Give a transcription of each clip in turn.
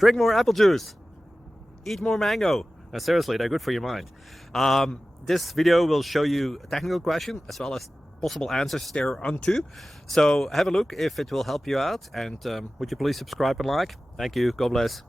Drink more apple juice. Eat more mango. Now, seriously, they're good for your mind. This video will show you a technical question as well as possible answers thereunto. So have a look if it will help you out. And would you please subscribe and like? Thank you. God bless.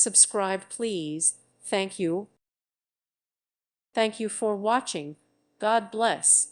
Subscribe, please. Thank you. Thank you for watching. God bless.